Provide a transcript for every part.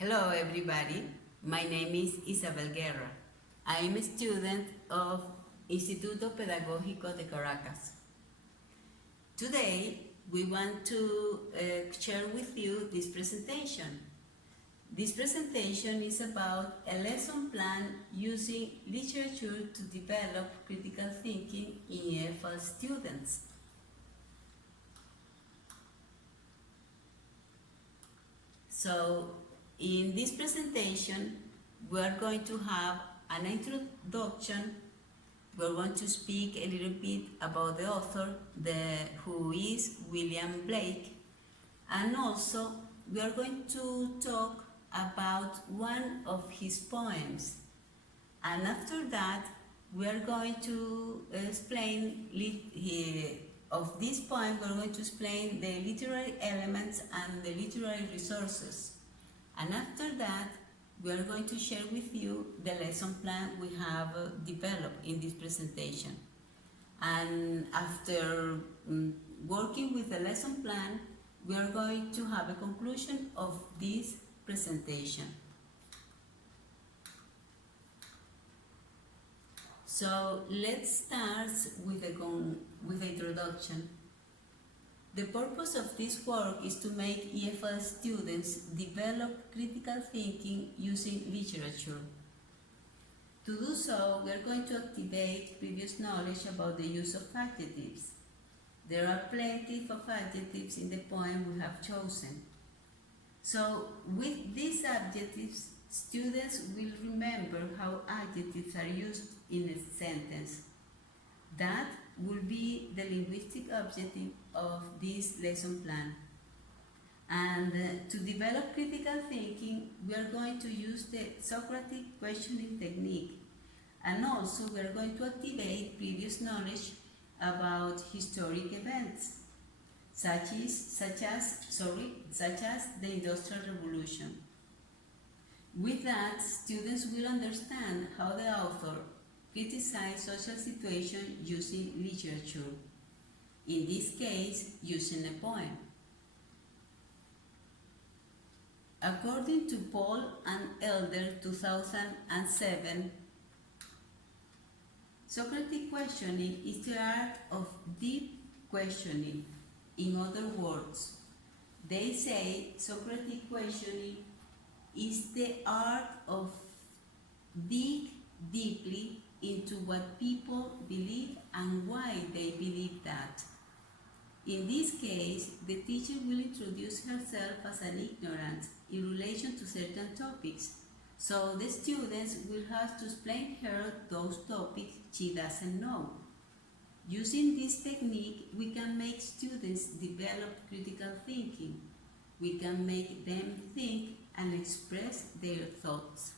Hello everybody, my name is Isabel Guerra. I am a student of Instituto Pedagógico de Caracas. Today we want to share with you this presentation. This presentation is about a lesson plan using literature to develop critical thinking in EFL students. So, in this presentation, we are going to have an introduction. We're going to speak a little bit about the author, who is William Blake, and also we are going to talk about one of his poems. And after that, we are going to explain of this poem. We're going to explain the literary elements and the literary resources. And after that, we are going to share with you the lesson plan we have developed in this presentation. And after working with the lesson plan, we are going to have a conclusion of this presentation. So let's start with the introduction. The purpose of this work is to make EFL students develop critical thinking using literature. To do so, we are going to activate previous knowledge about the use of adjectives. There are plenty of adjectives in the poem we have chosen. So, with these adjectives, students will remember how adjectives are used in a sentence. That will be the linguistic objective of this lesson plan. And to develop critical thinking, we are going to use the Socratic questioning technique. And also, we are going to activate previous knowledge about historic events, such as the Industrial Revolution. With that, students will understand how the author criticized social situation using literature, in this case, using a poem. According to Paul and Elder 2007, Socratic questioning is the art of deep questioning. In other words, they say Socratic questioning is the art of dig deeply into what people believe and why they believe that. In this case, the teacher will introduce herself as an ignorant in relation to certain topics, so the students will have to explain her those topics she doesn't know. Using this technique, we can make students develop critical thinking. We can make them think and express their thoughts.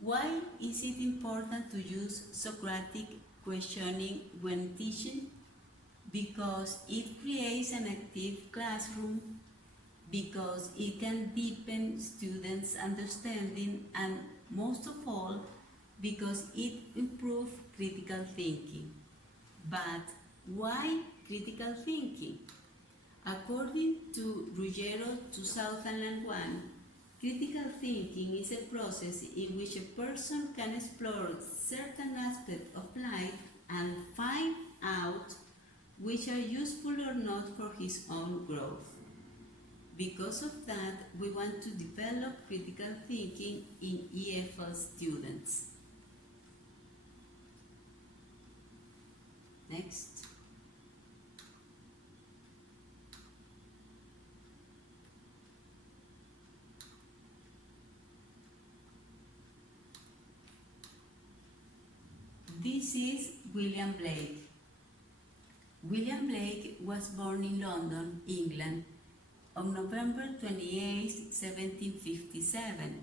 Why is it important to use Socratic questioning when teaching? Because it creates an active classroom, because it can deepen students' understanding, and most of all, because it improves critical thinking. But why critical thinking? According to Ruggiero 2001, critical thinking is a process in which a person can explore certain aspects of life and find out which are useful or not for his own growth. Because of that, we want to develop critical thinking in EFL students. Next. This is William Blake. William Blake was born in London, England, on November 28, 1757,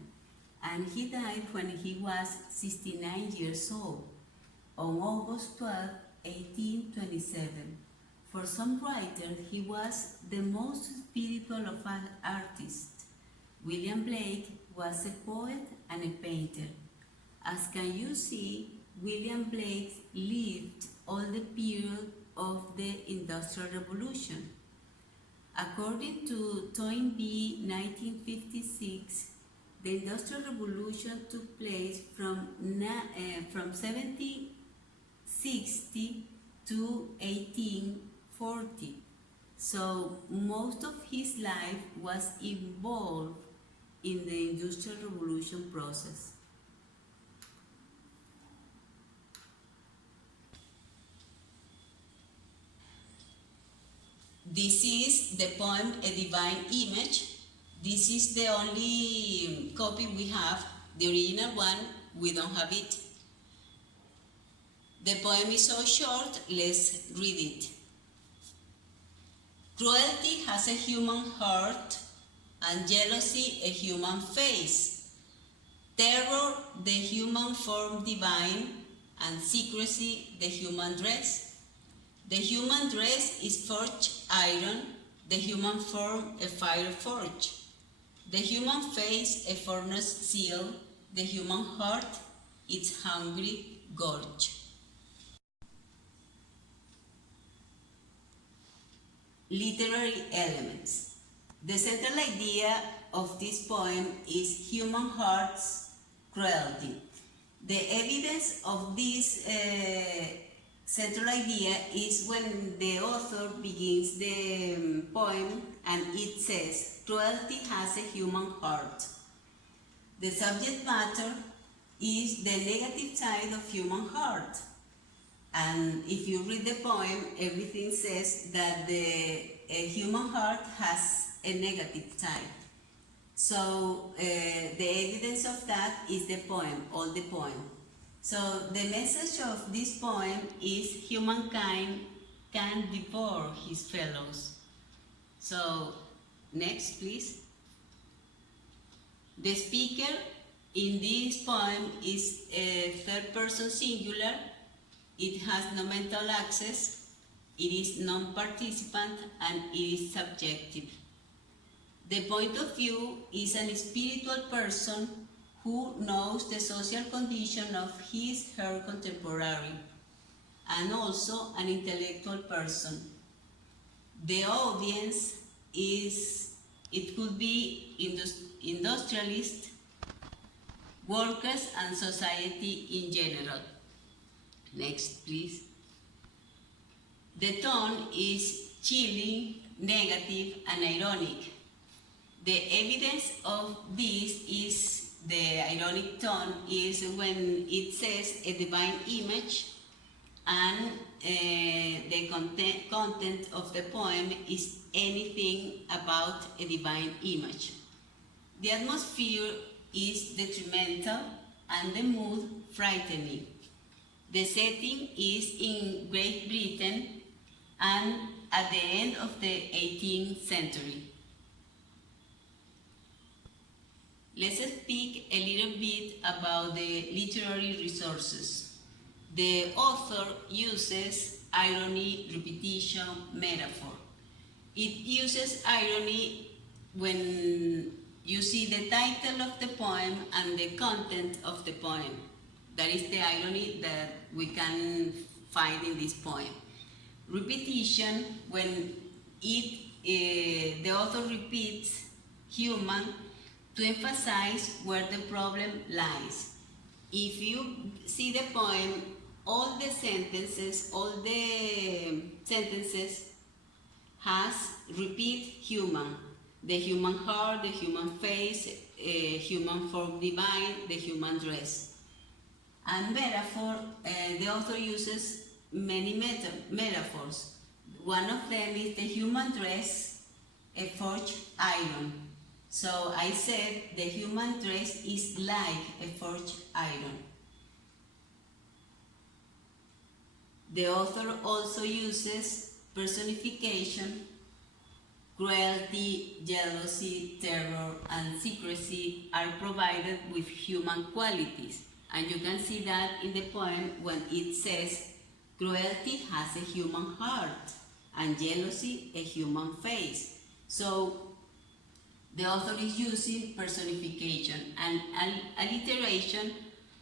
and he died when he was 69 years old, on August 12, 1827. For some writers, he was the most spiritual of artists. William Blake was a poet and a painter. As can you see, William Blake lived all the period of the Industrial Revolution. According to Toynbee 1956, The Industrial Revolution took place from 1760 to 1840. So most of his life was involved in the Industrial Revolution process. This is the poem A Divine Image. This is the only copy we have. The original one, we don't have it. The poem is so short, let's read it. Cruelty has a human heart, and jealousy a human face. Terror, the human form divine, and secrecy, the human dress. The human dress is forged iron, the human form a fire forge. The human face a furnace seal, the human heart its hungry gorge. Literary elements. The central idea of this poem is human heart's cruelty. The evidence of this central idea is when the author begins the poem and it says, cruelty has a human heart. The subject matter is the negative side of human heart. And if you read the poem, everything says that the human heart has a negative side. So the evidence of that is the poem, all the poem. So the message of this poem is humankind can devour his fellows. So next, please. The speaker in this poem is a third person singular. It has no mental access, it is non-participant, and it is subjective. The point of view is an spiritual person who knows the social condition of his/her contemporary, and also an intellectual person. The audience it could be industrialists, workers, and society in general. Next, please. The tone is chilling, negative, and ironic. The evidence of this is the ironic tone is when it says a divine image, and the content of the poem is anything about a divine image. The atmosphere is detrimental and the mood frightening. The setting is in Great Britain and at the end of the 18th century. Let's speak a little bit about the literary resources. The author uses irony, repetition, metaphor. It uses irony when you see the title of the poem and the content of the poem. That is the irony that we can find in this poem. Repetition, when the author repeats human to emphasize where the problem lies. If you see the poem, all the sentences has repeat human. The human heart, the human face, human form divine, the human dress. And metaphor, the author uses many metaphors. One of them is the human dress, a forged iron. So I said the human dress is like a forged iron. The author also uses personification. Cruelty, jealousy, terror, and secrecy are provided with human qualities. And you can see that in the poem when it says, cruelty has a human heart, and jealousy a human face. So the author is using personification and alliteration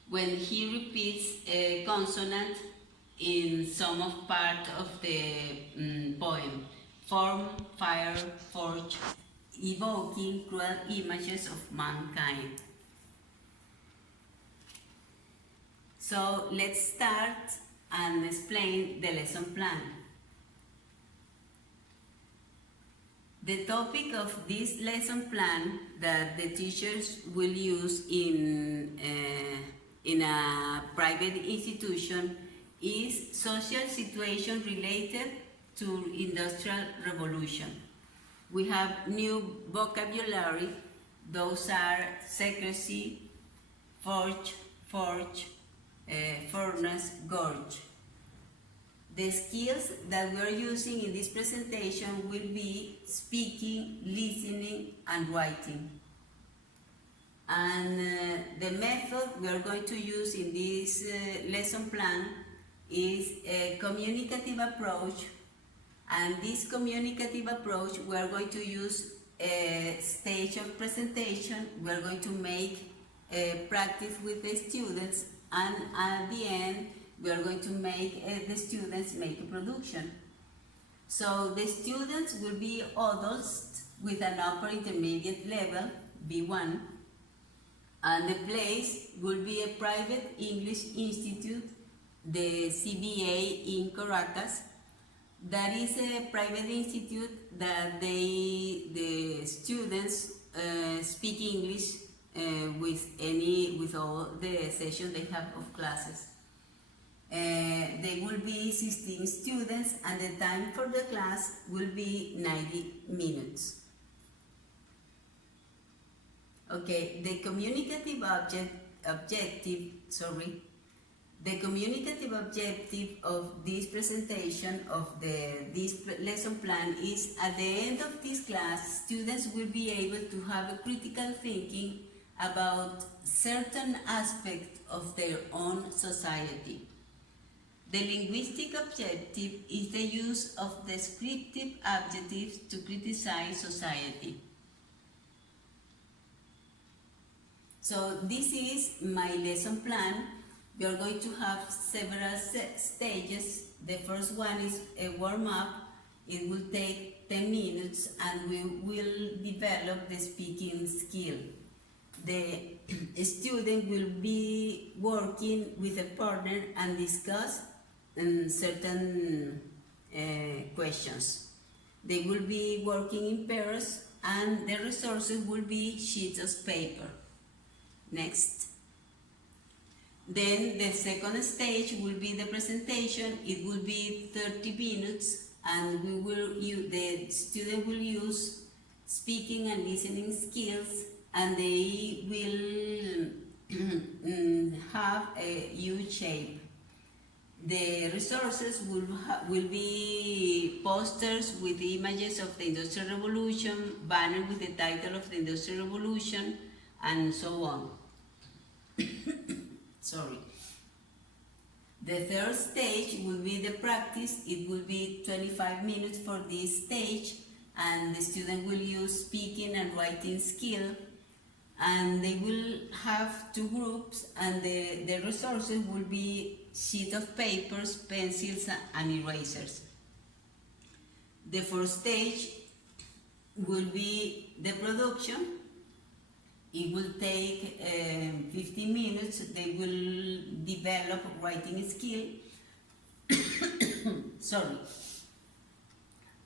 when he repeats a consonant in some of part of the poem. Form, fire, forge. evoking cruel images of mankind. So let's start and explain the lesson plan. The topic of this lesson plan that the teachers will use in a private institution is social situation related to Industrial Revolution. We have new vocabulary. Those are secrecy, forge, furnace, gorge. The skills that we are using in this presentation will be speaking, listening, and writing. And the method we are going to use in this lesson plan is a communicative approach. And this communicative approach, we are going to use a stage of presentation. We are going to make a practice with the students, and at the end, we are going to make the students make a production. So the students will be adults with an upper intermediate level, B1, and the place will be a private English institute, the CBA in Caracas. That is a private institute that the students speak English with all the sessions they have of classes. They will be 16 students, and the time for the class will be 90 minutes. Okay, the communicative objective of this presentation of this lesson plan is, at the end of this class, students will be able to have a critical thinking about certain aspects of their own society. The linguistic objective is the use of descriptive adjectives to criticize society. So this is my lesson plan. We are going to have several stages. The first one is a warm-up. It will take 10 minutes, and we will develop the speaking skill. The student will be working with a partner and discuss certain questions. They will be working in pairs, and the resources will be sheets of paper. Next. Then the second stage will be the presentation. It will be 30 minutes, and the student will use speaking and listening skills, and they will have a U-shape. The resources will be posters with images of the Industrial Revolution, banner with the title of the Industrial Revolution, and so on. Sorry. The third stage will be the practice. It will be 25 minutes for this stage, and the student will use speaking and writing skill, and they will have two groups, and the resources will be sheets of papers, pencils, and erasers. The fourth stage will be the production. It will take 15 minutes. They will develop writing skill. Sorry.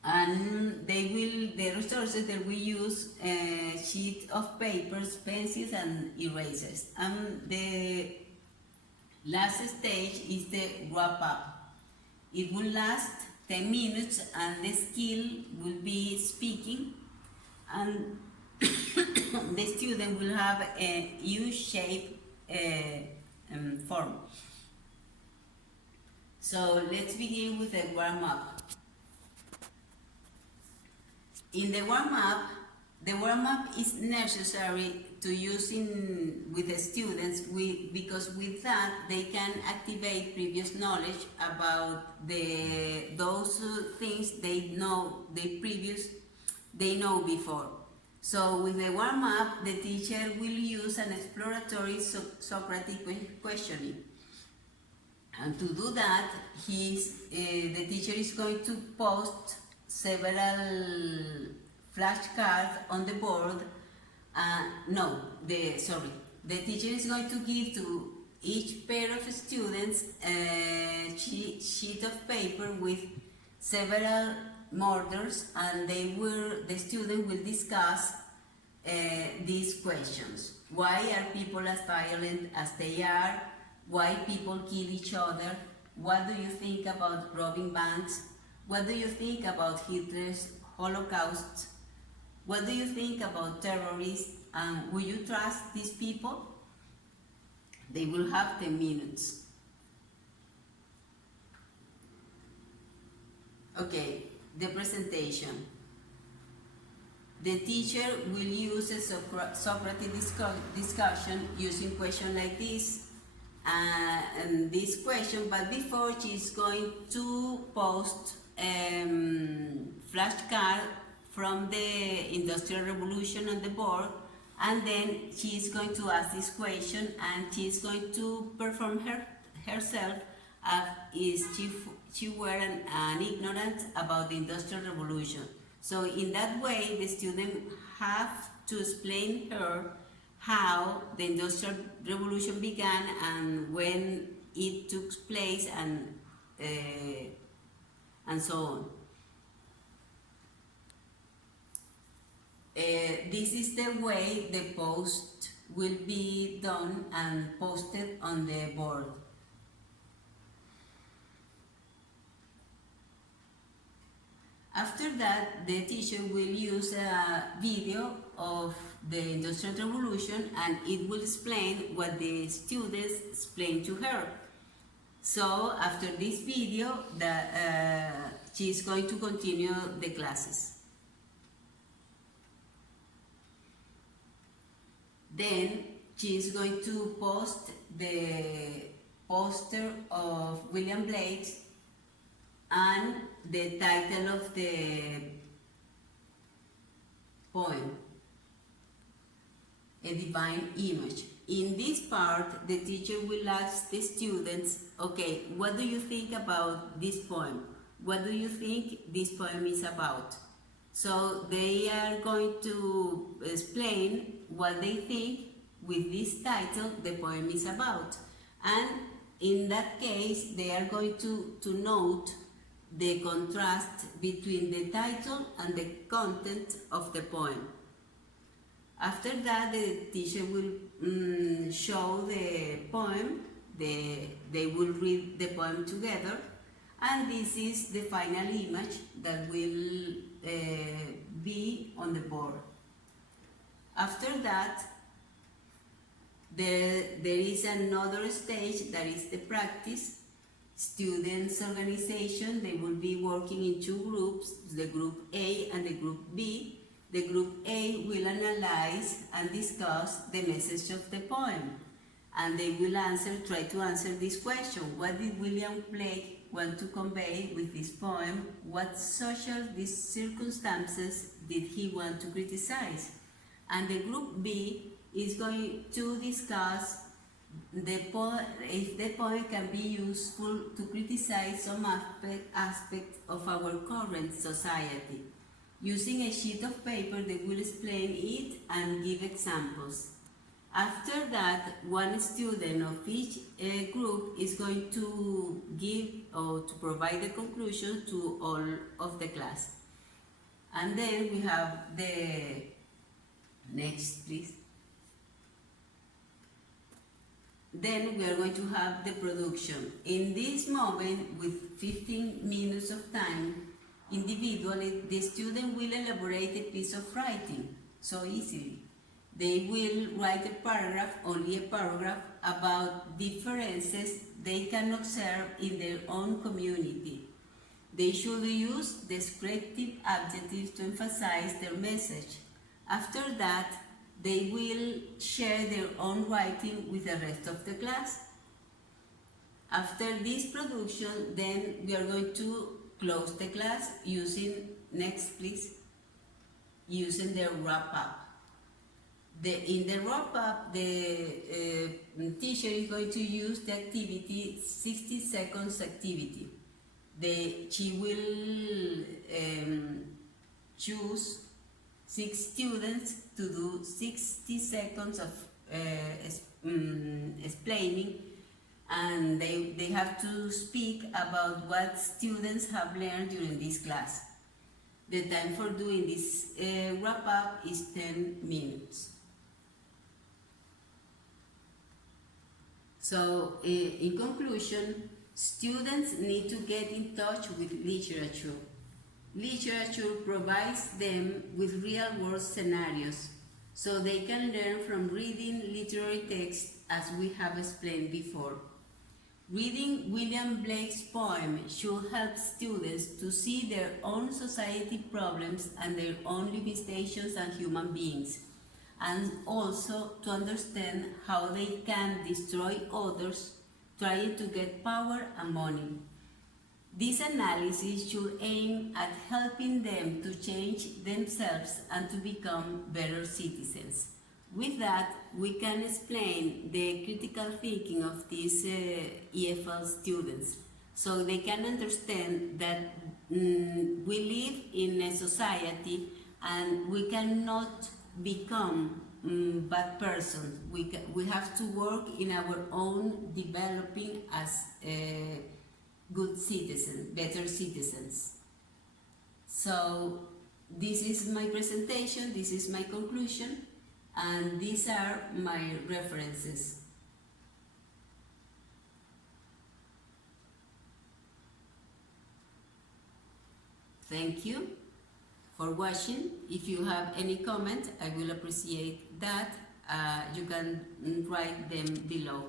And the resources that we use, sheet of papers, pencils, and erasers. And the last stage is the wrap up. It will last 10 minutes, and the skill will be speaking, and the student will have a U-shaped form. So let's begin with the warm-up. In the warm-up is necessary to use with the students because with that they can activate previous knowledge about those things they know before. So with the warm-up, the teacher will use an exploratory Socratic questioning. And to do that, the teacher is going to post several flashcards on the board. The teacher is going to give to each pair of students a sheet of paper with several murders, and the student will discuss these questions. Why are people as violent as they are? Why people kill each other? What do you think about robbing banks? What do you think about Hitler's Holocaust? What do you think about terrorists? And will you trust these people? They will have 10 minutes. Okay, the presentation. The teacher will use a Socrates discussion using questions like this and this question, but before she's going to post flashcard from the Industrial Revolution on the board, and then she is going to ask this question, and she is going to perform herself as if she were an ignorant about the Industrial Revolution. So in that way, the student have to explain her how the Industrial Revolution began and when it took place, and so on. This is the way the post will be done and posted on the board. After that, the teacher will use a video of the Industrial Revolution, and it will explain what the students explained to her. So after this video, she is going to continue the classes. Then she is going to post the poster of William Blake and the title of the poem, A Divine Image. In this part, the teacher will ask the students, okay, what do you think about this poem? What do you think this poem is about? So they are going to explain what they think with this title the poem is about. And in that case, they are going to note the contrast between the title and the content of the poem. After that, the teacher will show the poem, they will read the poem together, and this is the final image that will be on the board. After that, there is another stage, that is the practice. Students' organization, they will be working in two groups, the group A and the group B. The group A will analyze and discuss the message of the poem, and they will try to answer this question: what did William Blake want to convey with this poem? What social circumstances did he want to criticize? And the group B is going to discuss if the poem can be useful to criticize some aspect of our current society. Using a sheet of paper, they will explain it and give examples. After that, one student of each group is going to give or to provide the conclusion to all of the class. And then we have the next, please. Then we are going to have the production. In this moment, with 15 minutes of time, individually, the student will elaborate a piece of writing so easily. They will write a paragraph, only a paragraph, about differences they can observe in their own community. They should use descriptive adjectives to emphasize their message. After that, they will share their own writing with the rest of the class. After this production, then we are going to close the class using, next please, using the wrap-up. In the wrap-up, the teacher is going to use the activity, 60 seconds activity. She will choose 6 students to do 60 seconds of explaining, and they have to speak about what students have learned during this class. The time for doing this wrap-up is 10 minutes. So, in conclusion, students need to get in touch with literature. Literature provides them with real-world scenarios, so they can learn from reading literary texts, as we have explained before. Reading William Blake's poem should help students to see their own society problems and their own limitations as human beings, and also to understand how they can destroy others trying to get power and money. This analysis should aim at helping them to change themselves and to become better citizens. With that, we can explain the critical thinking of these EFL students, so they can understand that we live in a society and we cannot become bad persons. We have to work in our own developing as good citizens, better citizens. So this is my presentation, this is my conclusion, and these are my references. Thank you for watching. If you have any comment, I will appreciate that. You can write them below.